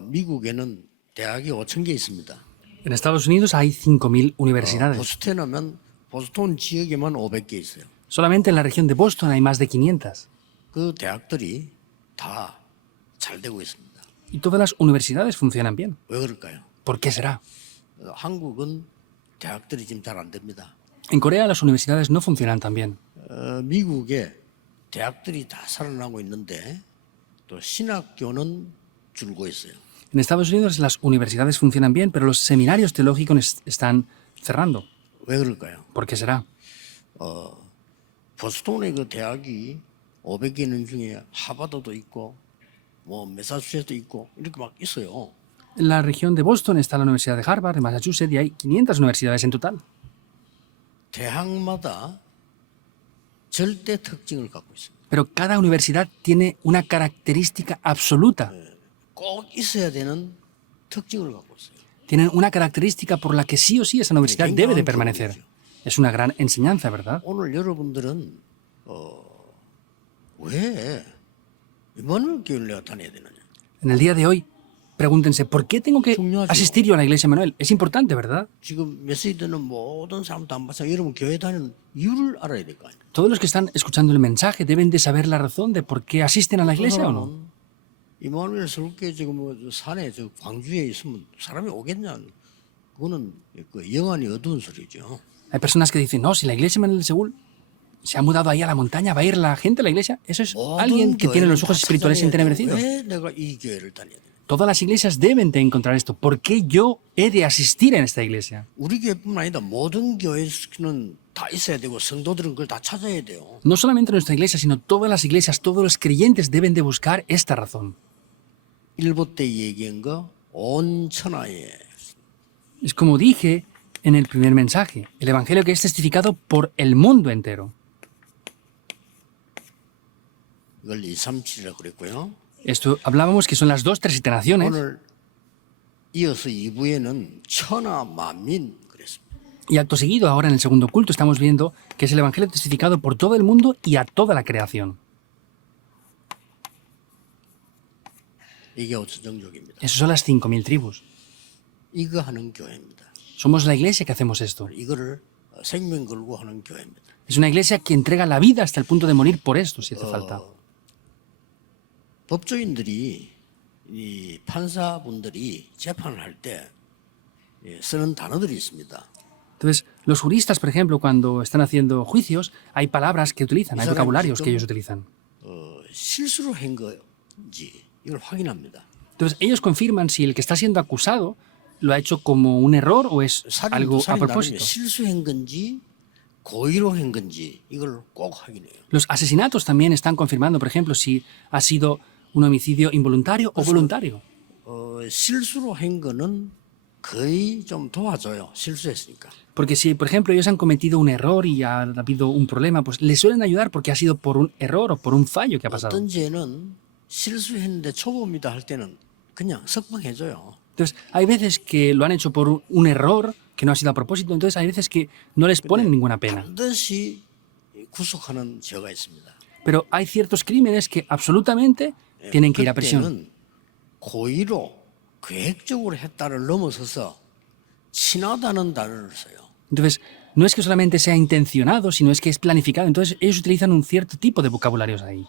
미국에는 대학이 5천 개 있습니다. En Estados Unidos hay 5.000 universidades. 보스턴하면 보스턴 지역에만 500개 있어요. Solamente en la región de Boston hay más de 500. 그 대학들이 다 잘 되고 있습니다. Y todas las universidades funcionan bien. 왜 그럴까요? ¿Por qué será? 한국은 대학들이 지금 잘 안 됩니다. En Corea las universidades no funcionan tan bien. 미국에 대학들이 다 살아나고 있는데 또 신학교는 줄고 있어요. En Estados Unidos las universidades funcionan bien, pero los seminarios teológicos están cerrando. 왜 그럴까요? ¿Por qué será? 보스턴의 그 대학이 500개 있는 중에 하버드도 있고 뭐 매사추세츠도 있고 이렇게 막 있어요. En la región de Boston está la Universidad de Harvard, en Massachusetts, y hay 500 universidades en total. 대학마다 절대 특징을 갖고 있습니다. Pero cada universidad tiene una característica absoluta. 꼭 있어야 되는 특징을 갖고 있어요. Tienen una característica por la que sí o sí esa universidad debe de permanecer. Es una gran enseñanza, ¿verdad? 오늘 여러분들은 왜 이만한 교회를 내가 다녀야 되느냐? En el día de hoy, pregúntense, ¿por qué tengo que 중요하죠. asistir yo a la iglesia Manuel? Es importante, ¿verdad? 지금 메시지 듣는 모든 사람도 안 봤어요. 여러분 교회 다니는 이유를 알아야 될 거 아니에요. Todos los que están escuchando el mensaje deben de saber la razón de por qué asisten a la iglesia o no. 이마누엘 서울교회 지금 뭐 산에 저 광주에 있으면 사람이 오겠냐? 그거는 그 영안이 어두운 소리죠. Hay personas que dicen, no, si la iglesia Manuel de Seúl se ha mudado ahí a la montaña, ¿va a ir la gente a la iglesia? Eso es alguien que tiene los ojos espirituales entenebrecidos. 왜 내가 이 교회를 다녀야 돼? Todas las iglesias deben de encontrar esto. ¿Por qué yo he de asistir en esta iglesia? 우리 교회뿐만 아니라 모든 교회는 다 있어야 되고 성도들은 그걸 다 찾아야 돼요. No solamente nuestra iglesia, sino todas las iglesias, todos los creyentes deben de buscar esta razón. 일보 때 얘기한 거 온 천하에 Es como dije en el primer mensaje, el evangelio que es testificado por el mundo entero. 이걸 237이라고 그랬고요. Esto hablábamos que son las dos transliteraciones. 오늘 이어서 2부에는 천하 만민 그랬습니다. Y acto seguido, ahora en el segundo culto, estamos viendo que es el evangelio testificado por todo el mundo y a toda la creación. 이게 오천정족입니다. Esas son las 5.000 tribus. 이거 하는 교회입니다. Somos la iglesia que hacemos esto. 이거를 생명 걸고 하는 교회입니다. Es una iglesia que entrega la vida hasta el punto de morir por esto, si hace falta. 법조인들이 이 판사분들이 재판을 할 때 쓰는 단어들이 있습니다. Entonces, los juristas, por ejemplo, cuando están haciendo juicios, hay palabras que utilizan, hay vocabularios que ellos utilizan. 실수로 한 건지 이걸 확인합니다. Entonces, ellos confirman si el que está siendo acusado lo ha hecho como un error o es algo a propósito. 실수한 건지 고의로 한 건지 이걸 꼭 확인해요. Los asesinatos también están confirmando, por ejemplo, si ha sido un homicidio involuntario o voluntario. 실수로 한 거는 거의 좀 도와줘요. 실수했으니까. Porque si, por ejemplo, ellos han cometido un error y ha habido un problema, pues les suelen ayudar porque ha sido por un error o por un fallo que ha pasado. 어떤 죄는 실수했는데 초보입니다 할 때는 그냥 석방해줘요. Entonces, hay veces que lo han hecho por un error que no ha sido a propósito, entonces hay veces que no les ponen ninguna pena. 반드시 구속하는 죄가 있습니다. Pero hay ciertos crímenes que absolutamente tienen que ir a prisión. 그때는 고의로 계획적으로 했다를 넘어서서 친하다는 단어를 써요. Entonces, no es que solamente sea intencionado, sino es que es planificado. Entonces, ellos utilizan un cierto tipo de vocabularios ahí.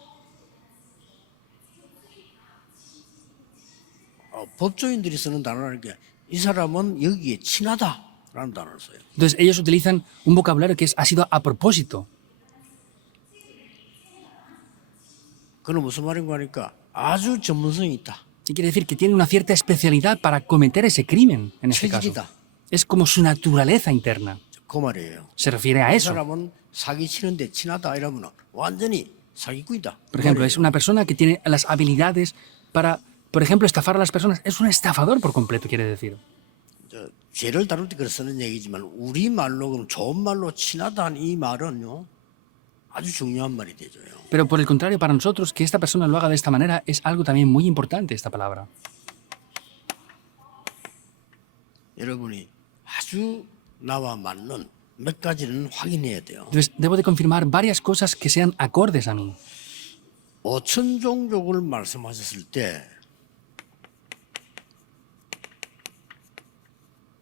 법조인들이 쓰는 단어는 이 사람은 여기에 친하다라는 단어를 써요. Entonces, ellos utilizan un vocabulario que ha sido a propósito. 그건 무슨 말인가 하니까 아주 전문성이 있다. Y quiere decir que tiene una cierta especialidad para cometer ese crimen, en este caso. 체질이다. Es como su naturaleza interna. 그 말이에요. Se refiere a 이 eso. 사람은 사기 치는데 친하다 이러면 완전히 사기꾼이다. Por ejemplo, es una persona que tiene las habilidades para, por ejemplo, estafar a las personas. Es un estafador por completo, quiere decir. 죄를 다룰 때 그래 쓰는 얘기지만 우리 말로 그럼 좋은 말로 친하다는 이 말은요 아주 중요한 말이 되죠요. Pero por el contrario, para nosotros, que esta persona lo haga de esta manera es algo también muy importante, esta palabra. 여러분이 아주 나와 맞는 몇 가지는 확인해야 돼요. Entonces, debo de confirmar varias cosas que sean acordes a mí. 5천 종족을 말씀하셨을 때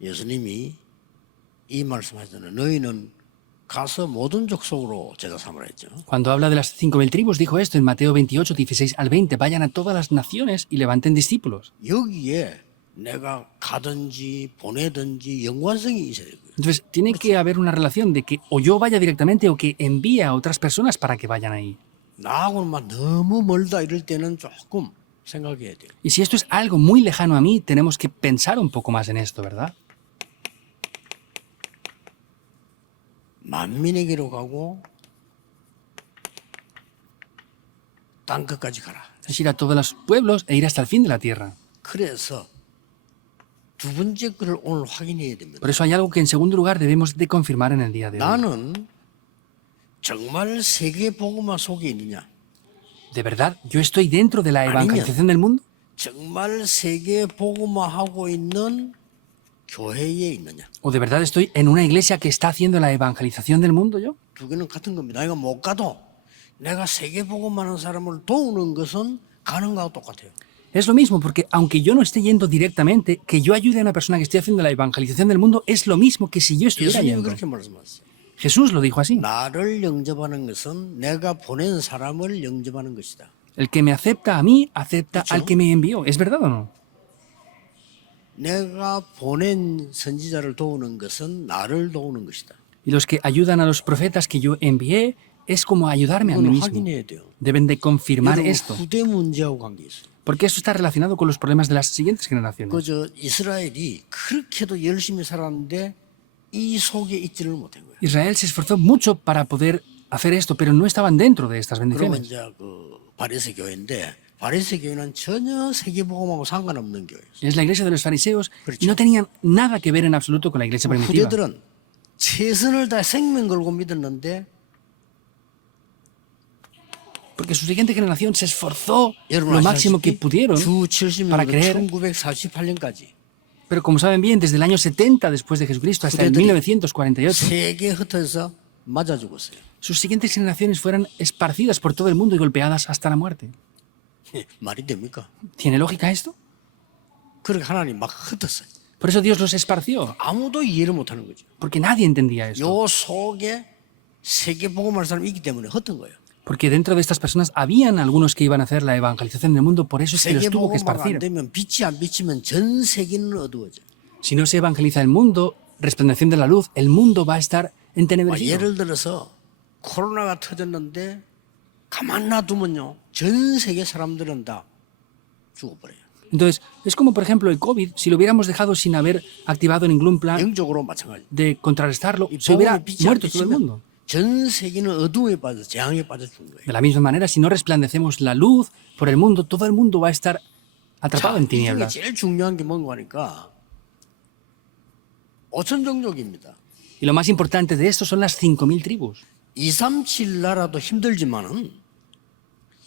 예수님이 이 말씀하셨잖아요. 너희는 가서 모든 족속으로 제자 삼으라 했죠. Cuando habla de las 5.000 tribus, dijo esto en Mateo 28, 16 al 20. Vayan a todas las naciones y levanten discípulos. 여기에 내가 가든지 보내든지 연관성이 있어야 되고요. Entonces, tiene que haber una relación de que o yo vaya directamente o que envíe a otras personas para que vayan ahí. 나하고는 막 너무 멀다 이럴 때는 조금 생각해야 돼요. Y si esto es algo muy lejano a mí, tenemos que pensar un poco más en esto, ¿verdad? 만민에게로 가고 땅 끝까지 가라. Es ir a todos los pueblos e ir hasta el fin de la tierra. 그래서 두 번째 거를 오늘 확인해야 됩니다. Por eso hay algo que en segundo lugar debemos de confirmar en el día de hoy. 나는 정말 세계 복음화 속에 있느냐? ¿De verdad yo estoy dentro de la evangelización del mundo? 정말 세계 복음화하고 있는 교회에 있느냐? ¿O de verdad estoy en una iglesia que está haciendo la evangelización del mundo yo? 두 개는 같은 겁니다. 내가 못 가도 내가 세계 복음하는 사람을 도우는 것은 가는 거하고 똑같아요. Es lo mismo, porque aunque yo no esté yendo directamente, que yo ayude a una persona que esté haciendo la evangelización del mundo es lo mismo que si yo estuviera 예수님이 yendo. 그렇게 말씀하셨어요. Jesús lo dijo así. 나를 영접하는 것은 내가 보낸 사람을 영접하는 것이다. El que me acepta a mí, acepta ¿Dicho? al que me envió. ¿Es verdad o no? 내가 보낸 선지자를 도우는 것은 나를 도우는 것이다. Y los que ayudan a los profetas que yo envié es como ayudarme a mí 이건 mismo. 확인해야 돼요. Deben de confirmar 여러분, esto, 후대 문제하고 관계 있어요. porque eso está relacionado con los problemas de las siguientes generaciones. 그저 이스라엘이 그렇게도 열심히 살았는데 이 속에 있지를 못한 거예요. Israel se esforzó mucho para poder hacer esto, pero no estaban dentro de estas 그러면 bendiciones. 이제 그 바리새 교회인데 바리새 교회는 전혀 세계복음하고 상관없는 교회예요. Es la iglesia de los fariseos y 그렇죠. no tenían nada que ver en absoluto con la iglesia primitiva. 후대들은 최선을 다해 생명 걸고 믿었는데 Porque su siguiente generación se esforzó 여러분 lo máximo que 아시다시피 pudieron 주 70년부터 para creer. 1948년까지 Pero como saben bien, desde el año 70 después de Jesucristo hasta el 후대들이 1948, 세계 흩어져서 맞아 죽었어요. sus siguientes generaciones fueron esparcidas por todo el mundo y golpeadas hasta la muerte. 말이 됩니까? ¿Tiene lógica esto? 그렇게 하나님 막 흩었어요. Por eso Dios los esparció, 아무도 이해를 못하는 거죠. porque nadie entendía esto. 요 속에 세계복음할 사람이 있기 때문에 흩은 거예요. Porque dentro de estas personas habían algunos que iban a hacer la evangelización del mundo, por eso es que los tuvo que 세계복음화가 안 esparcir. 되면 빛이 안 비치면 전 세계는 어두워져. Si no se evangeliza el mundo, resplandeciendo de la luz, el mundo va a estar entenebrecido. 예를 들어서 코로나가 터졌는데 가만 놔두면요 전 세계 사람들은 다 죽어버려요. Entonces, es como por ejemplo el COVID, si lo hubiéramos dejado sin haber activado ningún plan 영적으로 마찬가지. de contrarrestarlo, 이 se hubiera 복음이 빛이 안 muerto todo el mundo. 비치면 전 세계는 어둠에 빠져 재앙에 빠져 죽는 거예요. De la misma manera, si no resplandecemos la luz por el mundo, todo el mundo va a estar atrapado en 이 중에 tinieblas. 제일 중요한 게 뭔가 하니까 5천 종족입니다. Y lo más importante de esto son las 5.000 tribus. 237 나라도 힘들지만은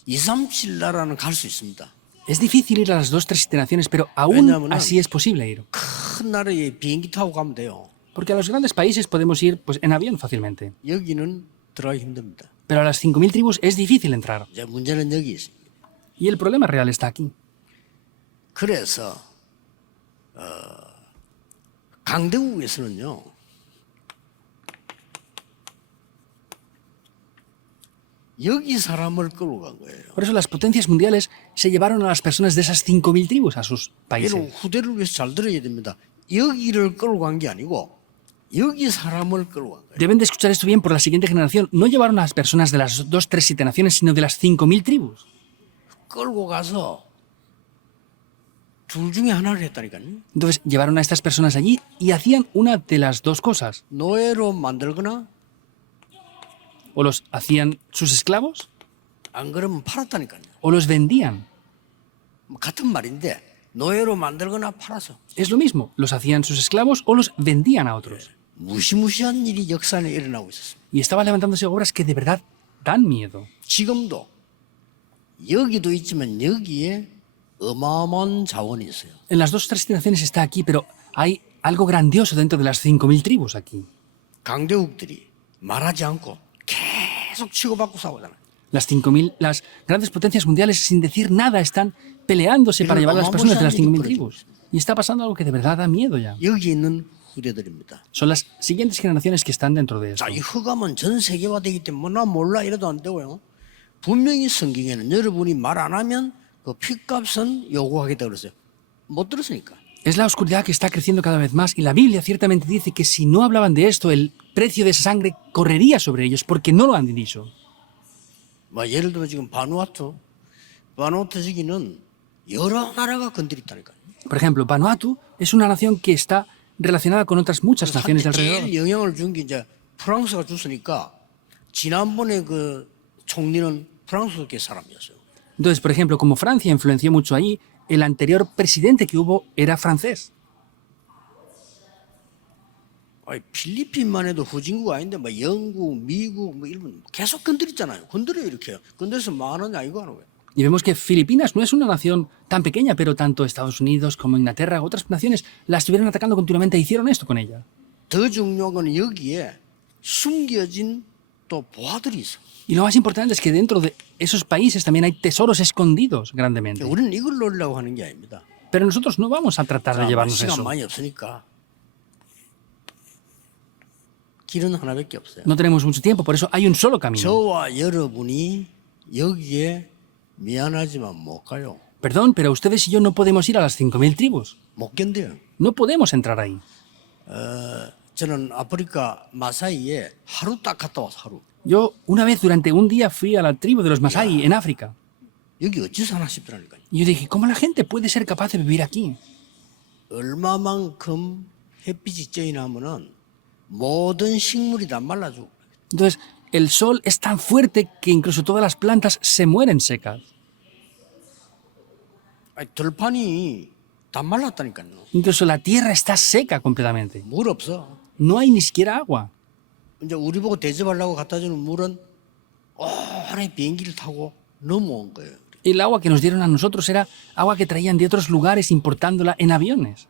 237 나라는 갈 수 있습니다. Es difícil ir a las 2-3 naciones, pero aún 왜냐하면은 así es posible ir. 큰 나라에 비행기 타고 가면 돼요. Porque a los grandes países podemos ir pues, en avión fácilmente. 여기는 들어가기 힘듭니다. Pero a las 5.000 tribus es difícil entrar. 이제 문제는 여기 있습니다. Y el problema real está aquí. 그래서 강대국에서는요. 여기 사람을 끌고 간 거예요. Por eso las potencias mundiales se llevaron a las personas de esas 5.000 tribus a sus 여러분 países. 후대를 위해서 잘 들어야 됩니다. 여기를 끌고 간 게 아니고 여기 사람을 끌고 간 거예요. Deben de escuchar esto bien por la siguiente generación. No llevaron a las personas de las 2-3 naciones, sino de las 5.000 tribus. 끌고 가서 둘 중에 하나를 했다니까요. Entonces llevaron a estas personas allí y hacían una de las dos cosas. 노예로 만들거나 O los hacían sus esclavos 안 그러면 팔았다니까요. o los vendían. 뭐 같은 말인데 노예로 만들거나 팔아서 Es lo mismo, los hacían sus esclavos o los vendían a otros. 무시무시한 일이 역사에 일어나고 있었습니다. Y estaban levantándose obras que de verdad dan miedo. 지금도 여기도 있지만 여기에 어마어마한 자원이 있어요. En las 2-3 naciones está aquí, pero hay algo grandioso dentro de las 5.000 tribus aquí. 강대국들이 말하지 않고 계속 치고받고 싸우잖아요. Las grandes potencias mundiales, sin decir nada, están peleándose para llevar a las personas de las 5.000 tribus. Y está pasando algo que de verdad da miedo ya. 여기 있는 후대들입니다. Son las siguientes generaciones que están dentro de esto. 자, 이 흑암은 전 세계화되기 때문에 나 몰라 이래도 안 되고요. 분명히 성경에는 여러분이 말 안 하면 그 핏값은 요구하겠다 그랬어요. 못 들었으니까. Es la oscuridad que está creciendo cada vez más y la Biblia ciertamente dice que si no hablaban de esto, el precio de esa sangre correría sobre ellos porque no lo han dicho. 뭐 예를 들어 지금 바누아투 지기는 여러 나라가 건드렸다니까요. Por ejemplo, Vanuatu es una nación que está relacionada con otras muchas naciones de alrededor. 제일 영향을 준 게 이제 프랑스가 줬으니까 지난번에 그 총리는 프랑스계 사람이었어요. Entonces, por ejemplo, como Francia influenció mucho ahí, el anterior presidente que hubo era francés. 아니, 필리핀만 해도 후진국 아닌데 뭐 영국, 미국, 뭐 일본 계속 건드렸잖아요. 건드려요 이렇게. 건드려서 망하는 게 아니고 하는 거예요. Y vemos que Filipinas no es una nación tan pequeña, pero tanto Estados Unidos como Inglaterra, otras naciones, la estuvieron atacando continuamente e hicieron esto con ella. 더 중요한 건 여기에 숨겨진 또 보화들이 있어. Y lo más importante es que dentro de esos países también hay tesoros escondidos grandemente. 우리는 이걸 노리려고 하는 게 아닙니다. Pero nosotros no vamos a tratar de 자, llevarnos 시간 eso. 많이 없으니까 길은 하나밖에 없어요. No tenemos mucho tiempo, por eso hay un solo camino. 저와 여러분이 여기에 미안하지만 못 가요. Perdón, pero ustedes y yo no podemos ir a las 5.000 tribus. 못 견뎌요. No podemos entrar ahí. 저는 아프리카 마사이에 하루 딱 갔다 와서 하루. Yo una vez durante un día fui a la tribu de los Masái en África. 여기 어찌 사나 싶더라니까요. Y yo dije, ¿cómo la gente puede ser capaz de vivir aquí? 얼마만큼 햇빛이 쬐이나 하면은 모든 식물이 다 말라지고. Entonces, el sol es tan fuerte que incluso todas las plantas se mueren secas. 아니, 들판이 다 말랐다니까요. Incluso la tierra está seca completamente. 물 없어. No hay ni siquiera agua. 이제 우리 보고 대접하려고 갖다 주는 물은 오래 비행기를 타고 넘어온 거예요. El agua que nos dieron a nosotros era agua que traían de otros lugares importándola en aviones.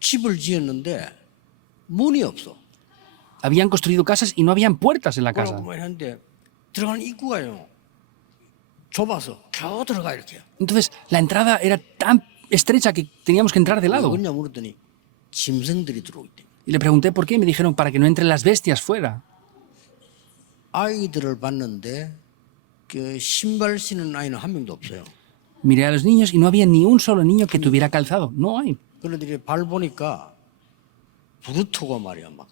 집을 지었는데 문이 없어. Habían construido casas y no habían puertas en la casa. 그러고 했는데 들어가는 입구가요. 좁아서 겨우 들어가 이렇게. Entonces, la entrada era tan estrecha que teníamos que entrar de lado. 왜냐 물었더니 짐승들이 들어오기 때문에. Y le pregunté por qué y me dijeron para que no entren las bestias fuera. 아이들을 봤는데 그 신발 신은 아이는 한 명도 없어요. Miré a los niños y no había ni un solo niño que tuviera calzado. No hay. 그런데 발 보니까 부르트고 말이야 막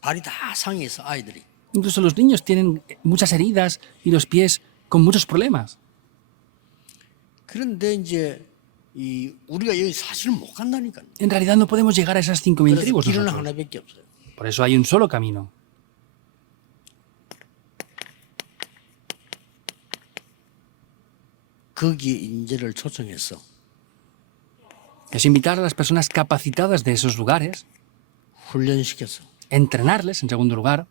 발이 다 상해서 아이들이. Incluso los niños tienen muchas heridas y los pies con muchos problemas. 그런데 이제 이 우리가 여기 사실 못 간다니까. En realidad no podemos llegar a esas 5.000 그래서 tribus 길은 nosotros. 하나밖에 없어요. Por eso hay un solo camino. 거기에 인재를 초청했어. Es invitar a las personas capacitadas de esos lugares, 훈련시켰어. entrenarles en segundo lugar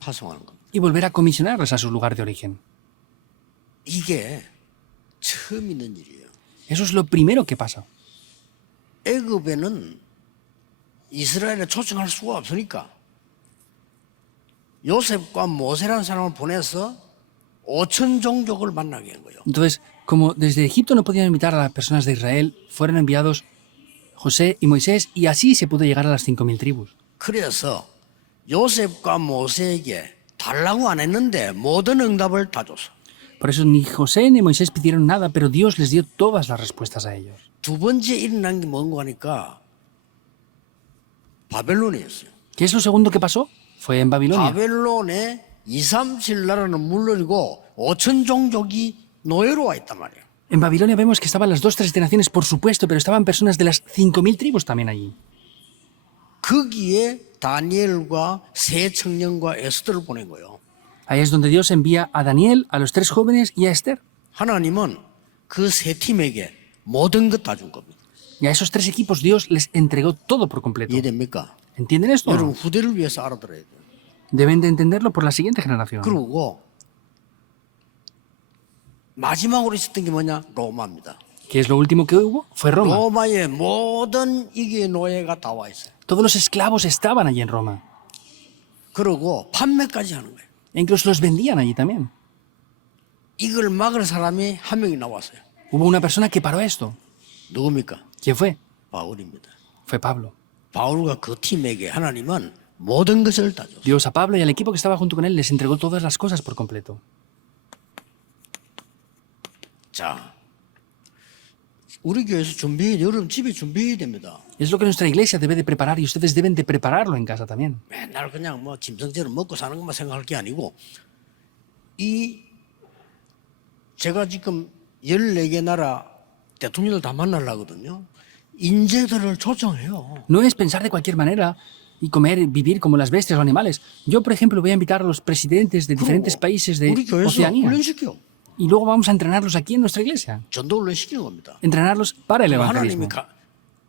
파송하는 겁니다. y volver a comisionarles a su lugar de origen. 이게 처음 있는 일이에요. Eso es lo primero que pasa. 애굽에는 이스라엘에 초청할 수가 없으니까 요셉과 모세라는 사람을 보내서 5천 종족을 만나게 한 거예요. Entonces, como desde Egipto no podían invitar a las personas de Israel, fueron enviados José y Moisés y así se pudo llegar a las 5.000 tribus. 그래서 요셉과 모세에게 달라고 안 했는데 모든 응답을 다 줬어. Por eso ni José ni Moisés pidieron nada, pero Dios les dio todas las respuestas a ellos. 두 번째 일어난 게 뭔가 하니까 바벨론이었어요. ¿Qué es lo segundo que pasó? Fue en Babilonia. 바벨론에 237 나라는 물론이고 5천 종족이 노예로 와 있단 말이에요. En Babilonia vemos que estaban las 2-3 naciones, por supuesto, pero estaban personas de las 5.000 tribus también allí. 거기에 다니엘과 세 청년과 에스더를 보낸 거예요. Ahí es donde Dios envía a Daniel, a los 3 jóvenes y a Esther. 하나님은 그 세 팀에게 모든 것 다 준 겁니다. Y a esos 3 equipos Dios les entregó todo por completo. 이해됩니까? ¿Entienden esto? o 여러분 no? 후대를 위해서 알아들어야 돼요. Deben de entenderlo por la siguiente generación. 그리고 마지막으로 있었던 게 뭐냐? 로마입니다. ¿Qué es lo último que hubo? Fue Roma. 로마의 모든 이게 노예가 다 와 있어요. Todos los esclavos estaban allí en Roma. 그리고 판매까지 하는 거예요. E incluso los vendían allí también. 이걸 막을 사람이 한 명이 나왔어요. Hubo una persona que paró esto. 누굽니까? ¿Quién fue? 바울입니다. Fue Pablo. 바울과 그 팀에게 하나님은 모든 것을 다 줬어요. Dios a Pablo y al equipo que estaba junto con él les entregó todas las cosas por completo. 자, 우리 교회에서 여러분 집에 준비해야 됩니다. Es lo que nuestra iglesia debe de preparar y ustedes deben de prepararlo en casa también. 맨날 그냥 뭐 짐승처럼 먹고 사는 것만 생각할 게 아니고 제가 지금 14개 나라 대통령을 다 만나려거든요. 인재들을 초청해요. No es pensar de cualquier manera y comer, vivir como las bestias o animales. Yo, por ejemplo, voy a invitar a los presidentes de diferentes países de 우리 교회에서 Oceanía 훈련시켜. y luego vamos a entrenarlos aquí en nuestra iglesia. 전도 훈련시키는 겁니다. Entrenarlos para el 하나님이 evangelismo.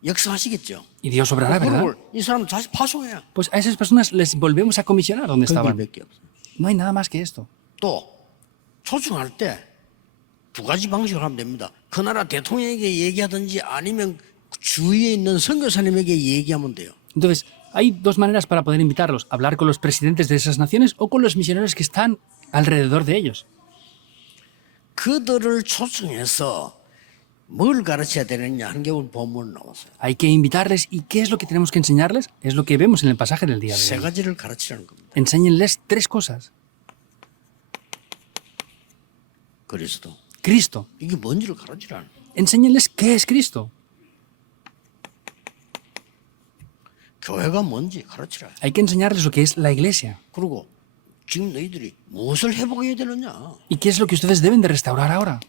역사하시겠죠. Y Dios obrará, ¿verdad? 이 사람 다시 파송해요. Pues a esas personas les volvemos a comisionar donde estaban. 그게 없어요. No hay nada más que esto. 또 초청할 때 두 가지 방식으로 하면 됩니다. 그 나라 대통령에게 얘기하든지 아니면 주위에 있는 선교사님에게 얘기하면 돼요. Entonces, hay dos maneras para poder invitarlos. Hablar con los presidentes de esas naciones o con los misioneros que están alrededor de ellos. 그들을 초청해서 뭘 가르쳐야 되느냐 하는 게 오늘 본문 나왔어요. Hay que invitarles. ¿Y qué es lo que tenemos que enseñarles? Es lo que vemos en el pasaje del día de 세 hoy. 가지를 가르치라는 겁니다. Enséñenles tres cosas. 그리스도. Cristo. 이게 뭔지를 가르치라는 거예요. Enséñenles qué es Cristo. 교회가 뭔지 가르치라. Hay que enseñarles lo que es la iglesia. 그리고 지금 너희들이 무엇을 회복해야 되느냐 ¿Y qué es lo que ustedes deben de restaurar ahora?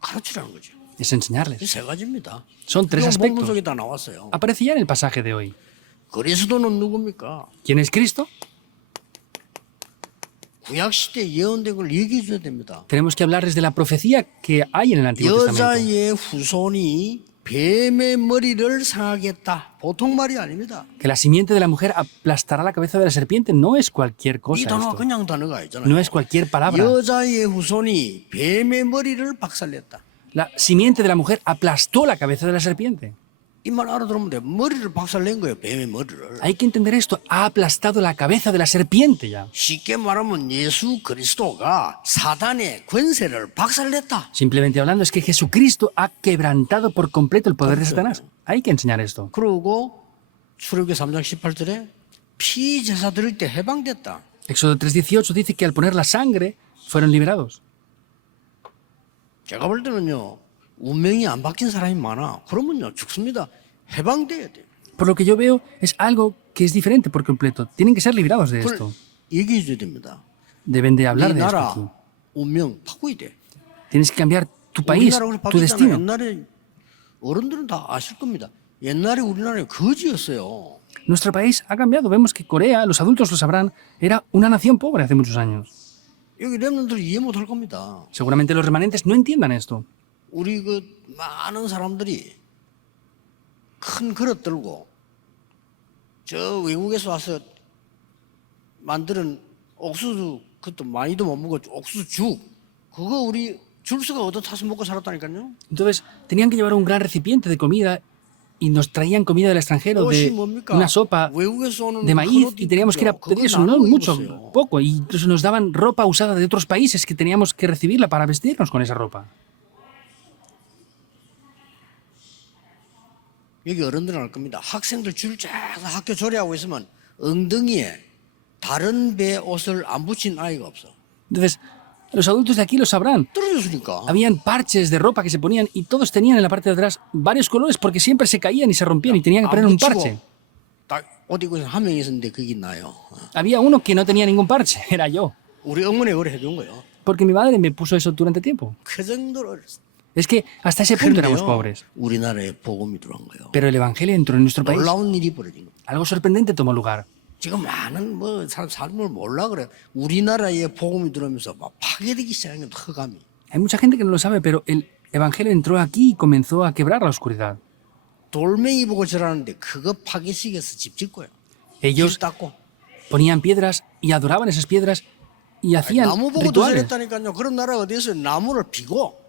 가르치라는 거죠. Es 이 enseñarles. 세 가지입니다. Son tres 이건 본문 aspectos. 속에 다 나왔어요. Aparece ya en el pasaje de hoy. 그리스도는 누굽니까? ¿Quién es Cristo? 구약 시대 예언된 걸 얘기해 줘야 됩니다. Tenemos que hablarles de la profecía que hay en el Antiguo Testamento. 여자의 후손이 뱀의 머리를 상하겠다. 보통 말이 아닙니다. Que la simiente de la mujer aplastará la cabeza de la serpiente. No es cualquier 이 cosa 단어가 esto. 그냥 단어가 아니잖아요. No es cualquier palabra. 여자의 후손이 뱀의 머리를 박살냈다. La simiente de la mujer aplastó la cabeza de la serpiente. 이 말 알아들으면 돼. 머리를 박살낸 거예요. 뱀의 머리를. Hay que entender esto. Ha aplastado la cabeza de la serpiente ya. 쉽게 말하면 예수 그리스도가 사단의 권세를 박살냈다. Simplemente hablando es que Jesucristo ha quebrantado por completo el poder de Satanás. Hay que enseñar esto. 그러고 출애굽기 3장 18절에 피제사 드릴 때 해방됐다. Éxodo 3:18 dice que al poner la sangre fueron liberados. 제가 볼 때는요. 운명이 안 바뀐 사람이 많아. 그러면요. 죽습니다. 해방돼야 돼요. Por lo que yo veo es algo que es diferente por completo. Tienen que ser liberados de 그걸 esto. 얘기해 줘야 됩니다. Deben de hablar 이 de esto 나라 aquí. 운명 바꿔야 돼. Tienes que cambiar tu país, 우리나라 그래서 tu 바뀌잖아요. destino. 옛날에 어른들은 다 아실 겁니다. 옛날에 우리나라는 거지였어요. Nuestro país ha cambiado. Vemos que Corea, los adultos lo sabrán, era una nación pobre hace muchos años. 여기 렘넌들 이해 못할 겁니다. Seguramente los remanentes no entiendan esto. 우리 그 많은 사람들이 큰 그릇 들고 저 외국에서 와서 만드는 옥수수 그것도 많이도 못 먹고 옥수수죽 그거 우리 줄서가 얻어 타서 먹고 살았다니까요. Entonces, tenían que llevar un gran recipiente de comida y nos traían comida del extranjero, 옷이 de 뭡니까? una sopa 외국에서 오는 de maíz, 큰 옷 y teníamos que ir a 입고요. pedir eso, 그거 no 나누고 mucho, 입었어요. poco. Y incluso nos daban ropa usada de otros países que teníamos que recibirla para vestirnos con esa ropa. 여기 어른들은 알 겁니다. 학생들 줄 쫙 학교 조례하고 있으면 엉덩이에 다른 배 옷을 안 붙인 아이가 없어. Entonces, los adultos de aquí lo sabrán. 떨어졌으니까. Habían parches de ropa que se ponían y todos tenían en la parte de atrás varios colores porque siempre se caían y se rompían y tenían que poner un parche. 딱옷 입고 있는 한 명이 있었는데 그게 나요. Había uno que no tenía ningún parche, era yo. 우리 어머니 그걸 해준 거예요. Porque mi madre me puso eso durante tiempo. 그 정도로 어렸어. Es que hasta ese punto éramos 그런데요, pobres. 우리나라에 복음이 들어온 거예요. Pero el evangelio entró en nuestro país. 놀라운 일이 벌어진 거예요. Algo sorprendente tomó lugar. 지금 많은 뭐 사람 삶을 몰라 그래. 우리나라에 복음이 들어오면서 막 파괴되기 시작한 게 흑암이. Hay mucha gente que no lo sabe, pero el evangelio entró aquí y comenzó a quebrar la oscuridad. 돌멩이 보고 절하는데 그거 파괴시켜서 집 짓고요. Ellos 길 닦고. ponían piedras y adoraban esas piedras y hacían 나무 보고 rituales. 도전했다니까요. 그런 나라 어디 있어요? 나무를 비고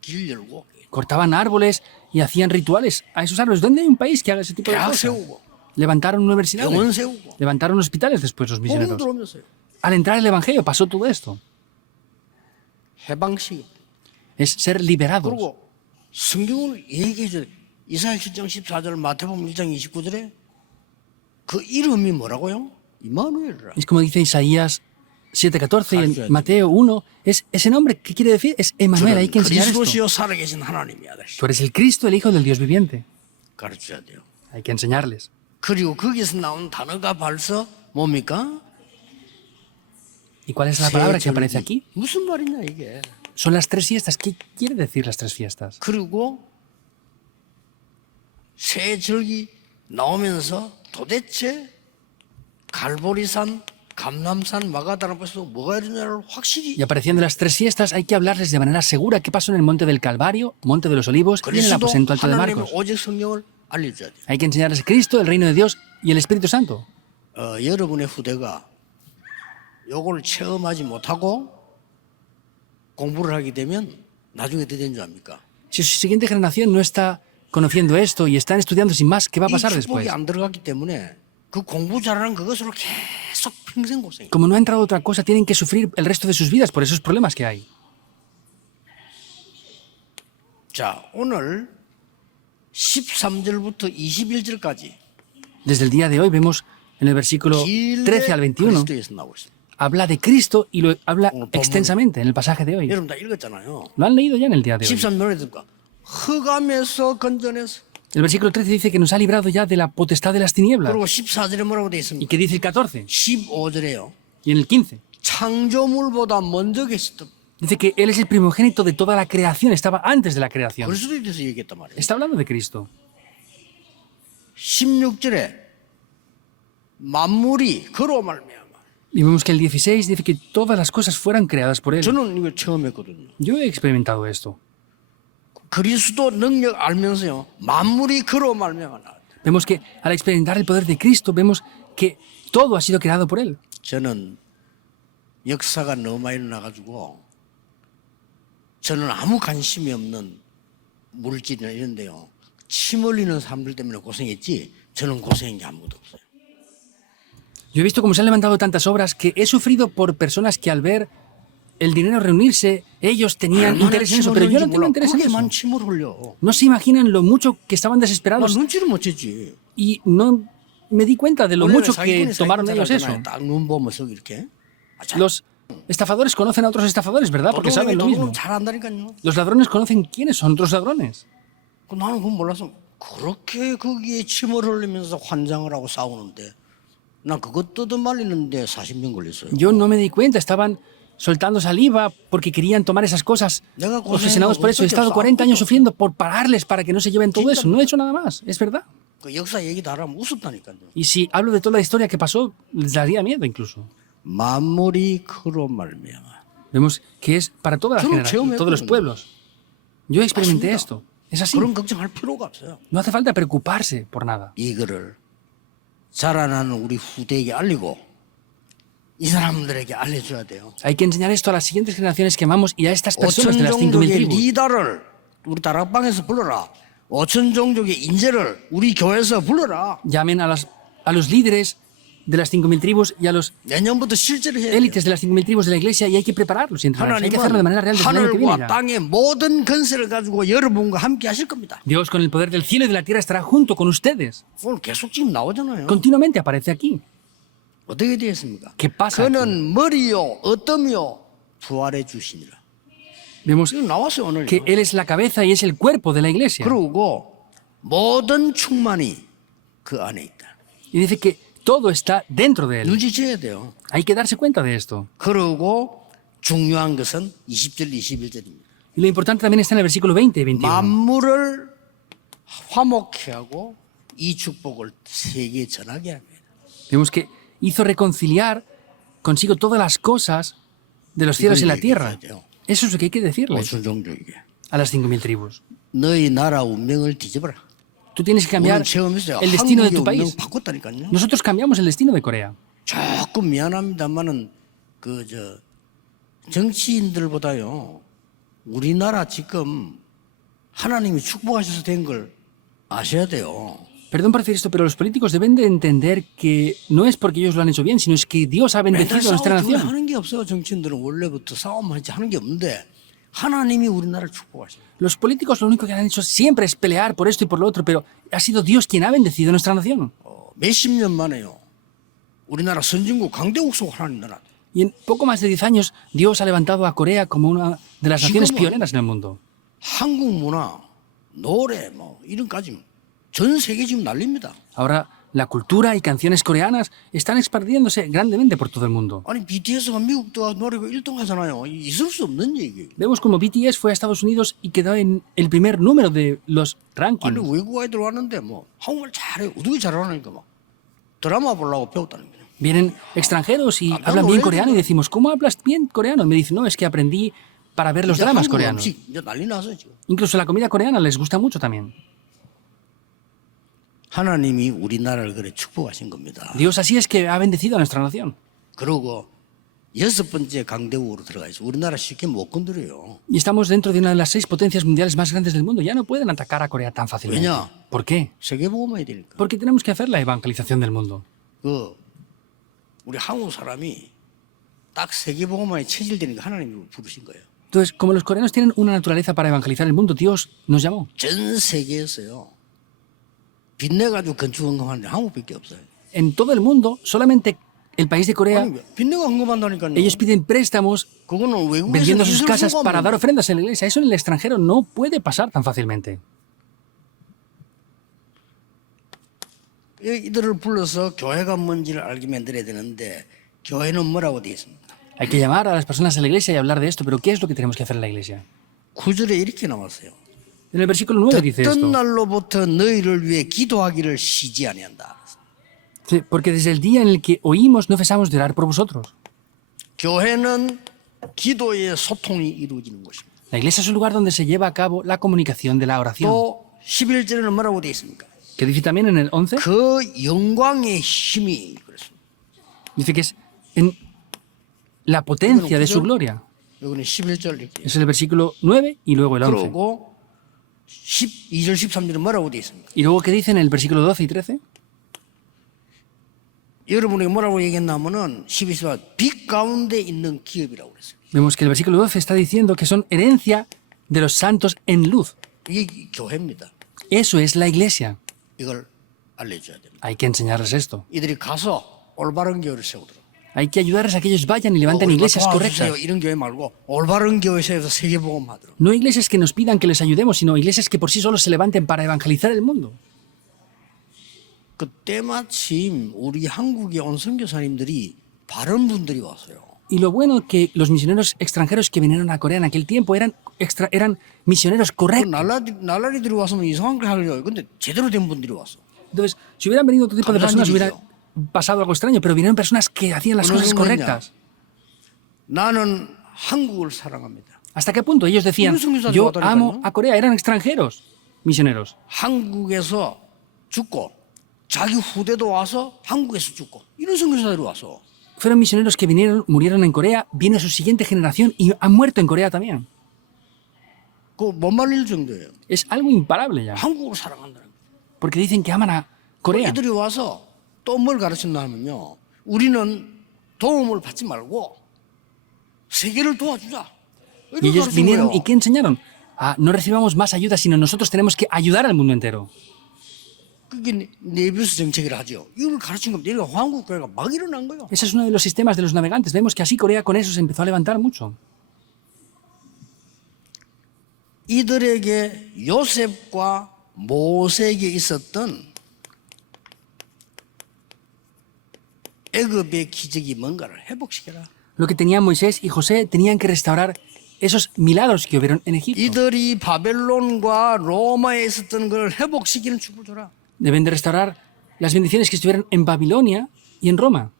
길 열고 Cortaban árboles y hacían rituales a esos árboles. ¿Dónde hay un país que haga ese tipo de 대학 cosas? 세우고 Levantaron 병원 universidades, 세우고 levantaron hospitales después los 복음 misioneros. 들어오면서요. al entrar el Evangelio pasó todo esto. 해방식. Es ser liberados. 그리고 성경을 얘기해 줘요. 이사야 7장 14절, 마태복음 1장 29절에 그 이름이 뭐라고요? 이마누엘이라. Es como dice Isaías 7:14 y en Mateo 1, es ese nombre que quiere decir es Emmanuel. Hay que enseñar esto. 그리스도시요 살아계신 하나님이야. Tú eres el Cristo, el Hijo del Dios viviente. 가르쳐야 돼요. Hay que enseñarles. 그리고 거기서 나온 단어가 벌써 뭡니까? ¿Y cuál es la palabra que aparece aquí? 무슨 말이냐 이게. Son las tres fiestas. ¿Qué quiere decir las tres fiestas? 그리고 새 절기 나오면서 도대체 갈보리산, 감람산, 마가다나에서 뭐가 이러냐를 확실히 Y apareciendo las tres fiestas, hay que hablarles de manera segura qué pasó en el monte del Calvario, monte de los olivos y en el 그리스도 aposento alto de 하나님의 Marcos. 오직 성령을 알려줘야 돼요. Hay que enseñarles Cristo, el reino de Dios y el Espíritu Santo. 여러분의 후대가 요걸 체험하지 못하고 공부를 하게 되면 나중에 어떻게 되는 줄 압니까? Si su siguiente generación no está conociendo esto y están estudiando sin más, ¿qué va a 이 pasar 축복이 después? 안 들어갔기 때문에 그 공부 잘하는 그것으로 계속 평생 고생. Como no ha entrado otra cosa, tienen que sufrir el resto de sus vidas por esos problemas que hay. 자, 오늘 13절부터 21절까지 Desde el día de hoy vemos en el versículo 13 al 21, 그리스도에서 나오고 있습니다. habla de Cristo y lo habla extensamente en el pasaje de hoy. 여러분 다 읽었잖아요. Lo han leído ya en el día de hoy. 13절에 듣까? 흑암에서 건져내서. El versículo 13 dice que nos ha librado ya de la potestad de las tinieblas. 그리고 14절에 뭐라고 되어 ¿Y 있습니까? qué dice el 14? 15절에요. Y en el 15 창조물보다 먼저 계시던 dice que Él es el primogénito de toda la creación, estaba antes de la creación. 그리스도에 대해서 얘기했단 말이에요. Está hablando de Cristo. 16절에 만물이 그로 말미암아. Y vemos que el 16 dice que todas las cosas fueran creadas por Él. 저는 이거 처음 했거든요. Yo he experimentado esto. 그리스도 능력 알면서요. 만물이 그로 말미암아 나왔다. Vemos que al experimentar el poder de Cristo, vemos que todo ha sido creado por Él. 저는 역사가 너무 많이 일어나가지고 저는 아무 관심이 없는 물질이나 이런데요. 침 흘리는 사람들 때문에 고생했지 저는 고생한 게 아무것도 없어요. Yo he visto cómo se han levantado tantas obras que he sufrido por personas que al ver el dinero reunirse, ellos tenían interés en eso, pero yo no tengo interés en eso. 그게만 침을 흘려. No se imaginan lo mucho que estaban 나 desesperados 눈치를 못 챘지. y no me di cuenta de lo mucho que 사기꾼이 tomaron ellos eso. 딱눈 보면서 이렇게. Los estafadores conocen a otros estafadores, ¿verdad? Porque saben lo mismo. 잘 안다니까요. Los ladrones conocen quiénes son otros ladrones. 나는 그건 몰라서 그렇게 거기에 침을 흘리면서 환장을 하고 싸우는데 난 그거 뜯어말리는데 40년 걸렸어요. Yo no me di cuenta, estaban soltando saliva porque querían tomar esas cosas, 내가 obsesionados por eso. He estado 40 años sufriendo por pararles para que no se lleven todo eso. No he hecho nada más, es verdad. 그 역사 얘기 다 하면 우습다니까요. Y si hablo de toda la historia que pasó, les daría miedo incluso. 만물이 그로 말미암아. Vemos que es para toda la generación, todos los pueblos. Yo experimenté esto. Es así. 그런 걱정할 필요가 없어요. No hace falta preocuparse por nada. 이거를 자라나는 우리 후대에게 알리고 이 사람들에게 알려줘야 돼요. Hay que enseñar esto a las siguientes generaciones que amamos y a estas personas de las 5.000 5천종족의 tribus. 리더를 우리 다락방에서 불러라. 5천종족의 인재를 우리 교회에서 불러라. Llamen a los líderes de las 5.000 tribus y a los 내년부터 실제로 해야 돼요. élites de las 5.000 tribus de la iglesia y hay que prepararlos y entrenarlos. Hay que hacerlo de manera real desde el año que viene 하늘과 ya. 땅의 모든 건설을 가지고 여러분과 함께 하실 겁니다. Dios con el poder del cielo y de la tierra estará junto con ustedes. 오늘 계속 지금 나오잖아요. Continuamente aparece aquí. 어떻게 되었습니까? ¿Qué pasa aquí? 그는 머리요 어떠며 부활해 주시니라. Vemos 이거 나왔어요 오늘. que Él es la cabeza y es el cuerpo de la iglesia. 그리고 모든 충만이 그 안에 있다. Y dice que todo está dentro de Él. 눈치채야 돼요. Hay que darse cuenta de esto. 그리고 중요한 것은 20절 21절입니다. Y lo importante también está en el versículo 20 y 21. 만물을 화목케 하고 이 축복을 세계에 전하게 합니다. Vemos que hizo reconciliar consigo todas las cosas de los cielos y la tierra. Eso es lo que hay que decirles 5천종족에게 a las 5.000 tribus. 너희 나라 운명을 뒤집어라. Tú tienes que cambiar 오늘 체험했어요. el destino de 한국의 tu 운명 país. 바꿨다니까요. Nosotros cambiamos el destino de Corea. 조금 미안합니다만은 정치인들보다요 우리나라 지금 하나님이 축복하셔서 된 걸 아셔야 돼요. Perdón por decir esto, pero los políticos deben de entender que no es porque ellos lo han hecho bien, sino es que Dios ha 맨날 bendecido a nuestra 싸우고 nación. 하는 게 없어요. 정치인들은 원래부터 싸움만 하지 하는 게 없는데 하나님이 우리나라를 축복하시죠. Los políticos lo único que han hecho siempre es pelear por esto y por lo otro, pero ha sido Dios quien ha bendecido a nuestra nación. 몇십 년 만에요. 우리나라 선진국 강대국 속 하나님 나라. Y en poco más de 10 años, Dios ha levantado a Corea como una de las naciones 지금은 pioneras en el mundo. 한국 문화, 노래 뭐 이런까지 전 세계 지금 난립니다. Ahora, la cultura y canciones coreanas están expandiéndose grandemente por todo el mundo. 아니 BTS가 미국도 노래가 1등 하잖아요. 있을 수 없는 얘기예요. Vemos como BTS fue a Estados Unidos y quedó en el primer número de los 아니 rankings. 외국 아이들 왔는데 뭐 한국말 잘해. 어떻게 잘하니까 막 드라마 보려고 배웠다는 거예요. Vienen extranjeros y Ah, hablan no, bien no, coreano y no. decimos, ¿cómo hablas bien coreano? Y me dicen, no, es que aprendí para ver los 이제 dramas 한국 coreanos. 음식 이제 난리 났어요 지금. Incluso la comida coreana les gusta mucho también. 하나님이 우리나라를 그래 축복하신 겁니다. Dios así es que ha bendecido a nuestra nación. 그리고 여섯 번째 강대국으로 들어가 있어. 우리나라 쉽게 못 건드려요. Y estamos dentro de una de las 6 potencias mundiales más grandes del mundo. Ya no pueden atacar a Corea tan fácilmente. 왜냐? ¿Por qué? 세계복음화해야 되니까. Porque tenemos que hacer la evangelización del mundo. 그 우리 한국 사람이 딱 세계복음화에 체질되니까 하나님이 부르신 거예요. Entonces, como los coreanos tienen una naturaleza para evangelizar el mundo, Dios nos llamó. 전 세계에서요. 빚내 가지고 건축 헌금하는데 한국밖에 없어요. En todo el mundo, solamente el país de Corea, 아니, 빚내가 헌금한다니까요. ellos piden préstamos 그거는 외국에서 vendiendo sus 있을 casas 수가 para 없는 dar 거예요. ofrendas en la iglesia. Eso en el extranjero no puede pasar tan fácilmente. 이들을 불러서 교회가 뭔지를 알게 만들어야 되는데 교회는 뭐라고 되어 있습니다. Hay que llamar a las personas a la iglesia y hablar de esto, pero ¿qué es lo que tenemos que hacer en la iglesia? 9절에 이렇게 나왔어요. En el versículo 9 dice 듣던 esto. 날로부터 너희를 위해 기도하기를 쉬지 아니한다. Sí, porque desde el día en el que oímos no cesamos de orar por vosotros. 교회는 기도의 소통이 이루어지는 곳입니다. La iglesia es un lugar donde se lleva a cabo la comunicación de la oración. 또 11절에는 뭐라고 되어 있습니까? Que dice también en el 11, 그 영광의 힘이 그렇습니다. dice que es en la potencia de su gloria. 여기는 11절 이렇게. Es el versículo 9 y luego el 11. 그리고 12절 13절은 뭐라고 되어 있습니까? Y luego, ¿qué dice en el versículo 12 y 13? 여러분에게 뭐라고 얘기했냐면은 12절 빛 가운데 있는 기업이라고 그랬어요. Vemos que el versículo 12 está diciendo que son herencia de los santos en luz. 이게 교회입니다. Eso es la iglesia. 이걸 알려줘야 됩니다. Hay que enseñarles esto. 이들이 가서 올바른 교회를 세우도록. Hay que ayudarles a que ellos vayan y levanten iglesias 도와주세요. correctas. 이런 교회 말고 올바른 교회 세워서 세계복음하도록. No iglesias que nos pidan que les ayudemos, sino iglesias que por sí solos se levanten para evangelizar el mundo. 그때 마침 우리 한국에 온 선교사님들이 바른 분들이 왔어요. Y lo bueno que los misioneros extranjeros que vinieron a Corea en aquel tiempo eran misioneros 그 correctos. 날라리들이 와서 이상한 걸 하려고. 근데 제대로 된 분들이 왔어. Entonces, si hubieran venido otro tipo de personas, hubiera 일이죠. pasado algo extraño, pero vinieron personas que hacían las 어느 cosas 정도냐? correctas. 나는 한국을 사랑합니다. ¿Hasta qué punto? Ellos decían, Unos son yo católicos, amo ¿no? a Corea, eran extranjeros, misioneros. 한국에서 죽고 자기 후대도 와서 한국에서 죽고 이런 선교사들이 와서 Fueron misioneros que murieron en Corea, viene su siguiente generación y han muerto en Corea también. 그 못 말릴 정도예요. Es algo imparable ya, 한국을 사랑한다는 거예요. porque dicen que aman a Corea. 이들이 와서 또 뭘 가르쳤나 하면요. 우리는 도움을 받지 말고 세계를 도와주자. Y 이렇게 ellos 가르친 vinieron 거예요. y ¿qué enseñaron? No recibamos más ayuda, sino nosotros tenemos que ayudar al mundo entero. 그게 네비우스 정책이라 하죠. 이걸 가르친 겁니다. 이거 한국 교회가 막 일어난 거예요. Ese es uno de los sistemas de los navegantes. Vemos que así Corea con eso se empezó a levantar mucho. 이들에게 요셉과 모세에게 있었던 애굽의 기적이 뭔가를 회복시켜라. Lo que tenían Moisés y José tenían que restaurar esos milagros que hubieron en Egipto. 이들이 바벨론과 로마에 있었던 걸 회복시키는 축복을 줘라. Deben de restaurar las bendiciones que estuvieron en Babilonia y en Roma.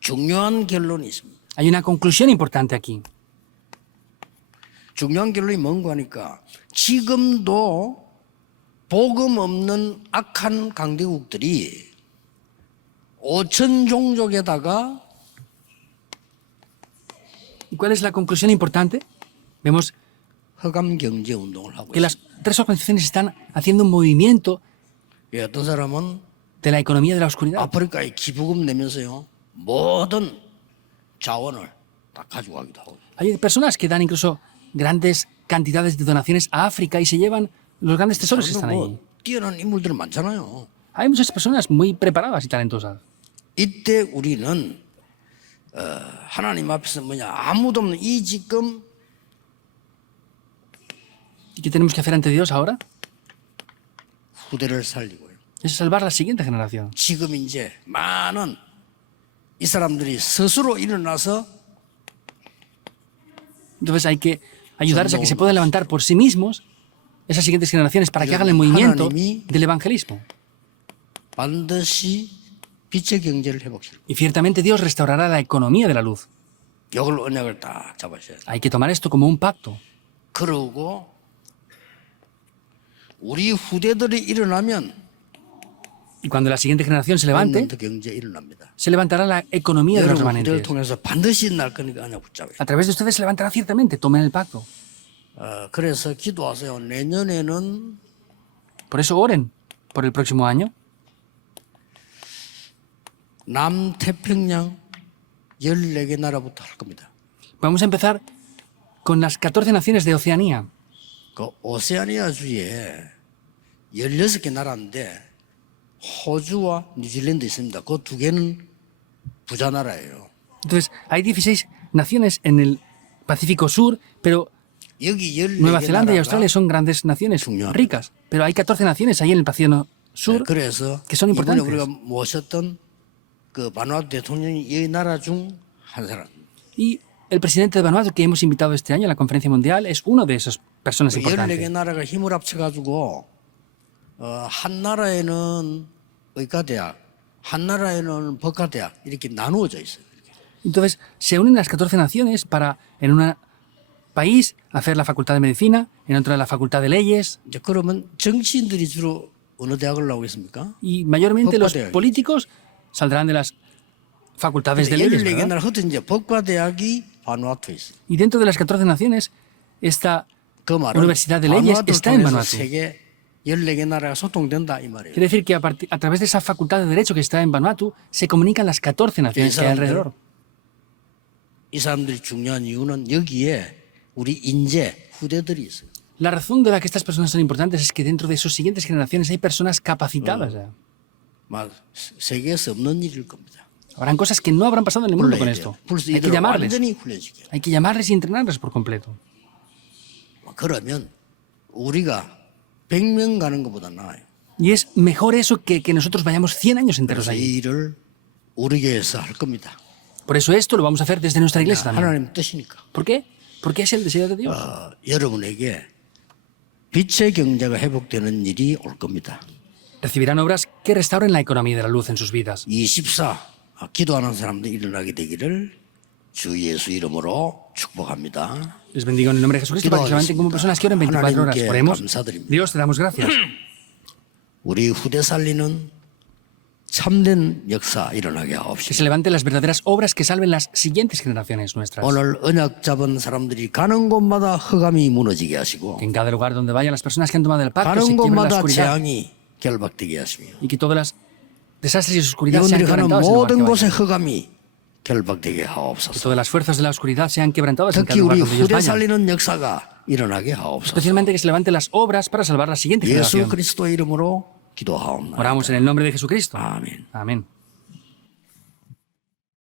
중요한 결론이 있습니다. Hay una conclusión importante aquí. 중요한 결론이 뭔가 하니까 지금도 복음 없는 악한 강대국들이 5천 종족에다가 ¿Y cuál es la conclusión importante? Vemos 허감 경제 운동을 하고 que las 있습니다. 3 organizaciones están haciendo un movimiento 예, 어떤 사람은 de la economía de la oscuridad. 아프리카에 기부금 내면서요 모든 자원을 다 가져가기도 하고. Hay personas que dan incluso grandes cantidades de donaciones a África y se llevan los grandes tesoros que están ahí. 뛰어난 인물들 많잖아요. Hay muchas personas muy preparadas y talentosas. 이때 우리는 하나님 앞에서 아무도 없는 이 지금 ¿Y qué tenemos que hacer ante Dios ahora? 후대를 살리고요. Es salvar la siguiente generación. 지금 이제 많은 이 사람들이 스스로 일어나서 Entonces hay que ayudarles a que se puedan levantar por sí mismos esas siguientes generaciones para que hagan el movimiento del evangelismo. 반드시 빛의 경제를 회복시킬 거예요. Y ciertamente Dios restaurará la economía de la luz. 이걸 언약을 딱 잡으셔야 돼요. Hay que tomar esto como un pacto. 그러고 우리 후대들이 일어나면 Y cuando la siguiente generación se levante, 런트 경제 일어납니다. se levantará la economía de los 여러분 후대를 remanentes. 통해서 반드시 날 거니까 언약 붙잡아요. A través de ustedes se levantará ciertamente. Tomen el pacto. 그래서 기도하세요. 내년에는 Por eso oren por el próximo año. 남태평양 14개 나라부터 할 겁니다. Vamos a empezar con las 14 naciones de Oceanía. 그 오세아니아주에 16개 나라인데 호주와 뉴질랜드 있습니다. 그 두 개는 부자 나라예요. Entonces, hay 16 naciones en el Pacífico Sur, pero 여기 Nueva 14개 Zelanda y 나라가 Australia son grandes naciones 중요합니다. ricas. Pero hay 14 naciones ahí en el Pacífico Sur. 그래서 que son 이번에 importantes. 우리가 모셨던 그 바누아투 대통령이 이 나라 중 한 사람. Y el presidente de Vanuatu que hemos invitado este año a la conferencia mundial es uno de esas personas 14개 importantes. 나라가 힘을 합쳐가지고 한 나라에는 의과대학, 한 나라에는 법과대학 이렇게 나누어져 있어요. Entonces, se unen las 14 naciones para en un país hacer la facultad de medicina, en otro la facultad de leyes, 이제 그러면 정치인들이 주로 어느 대학을 나오겠습니까? y mayormente los 법과대학이. políticos saldrán de las facultades de leyes. 14개 ¿verdad? 나라 흩어 이제 법과대학이 바누아투에 있어요. Y dentro de las 14 naciones, esta 그 말은 Universidad de Leyes 바누아투를 está en 통해서 Vanuatu. 세계 14개 나라가 소통된다 이 말이에요. Quiere decir que a través de esa facultad de Derecho que está en Vanuatu, se comunican las 14 naciones que hay alrededor. 이 사람들이 중요한 이유는 여기에 우리 인재 후대들이 있어요. La razón de la que estas personas son importantes es que dentro de sus siguientes generaciones hay personas capacitadas. ya. 막 세계에서 없는 일일 겁니다. Habrán cosas que no habrán pasado en el mundo con 불러야 esto. 돼요. 불러서 Hay que 이들을 llamarles. 완전히 훈련시켜요. Hay que llamarles y entrenarles por completo. 그러면 우리가 100명 가는 것보다 나아요. Y es mejor eso que nosotros vayamos 100 años enteros 그래서 allí. 이 일을 우리 교회에서 할 겁니다. Por eso esto lo vamos a hacer desde nuestra iglesia también. 하나님 뜻이니까. ¿Por qué? Porque es el deseo de Dios. 여러분에게 빛의 경제가 회복되는 일이 올 겁니다. Recibirán obras que restauren la economía de la luz en sus vidas. 24 기도하는 사람들 일어나게 되기를 주 예수 이름으로 축복합니다. Les bendigo en el nombre de Jesucristo para que se levanten como personas que oren 24 horas. 하나님께 Oremos. 감사드립니다. Dios, te damos gracias. 우리 후대 살리는 참된 역사 일어나게 Que 하옵시다. se levanten las verdaderas obras que salven las siguientes generaciones nuestras. 오늘 언약 잡은 사람들이 가는 곳마다 흑암이 무너지게 하시고 Que en cada lugar donde vayan las personas que han tomado el pacto se 가는 quiebren la 곳마다 oscuridad 재앙이 결박되게 하시며 y que todas las desastres y oscuridad sean 여러분들이 가는 quebrantadas en el lugar 모든 que 곳에 vayan. 흑암이 결박되게 Que 하옵소서. todas las fuerzas de la oscuridad sean quebrantadas en cada 특히 lugar 우리 donde ellos 후대 vayan. 살리는 역사가 일어나게 하옵소서. Especialmente que se levanten las obras para salvar la siguiente 예수 generación. 그리스도의 이름으로 기도하옵나이다. Oramos en el nombre de Jesucristo. 아멘. Amén.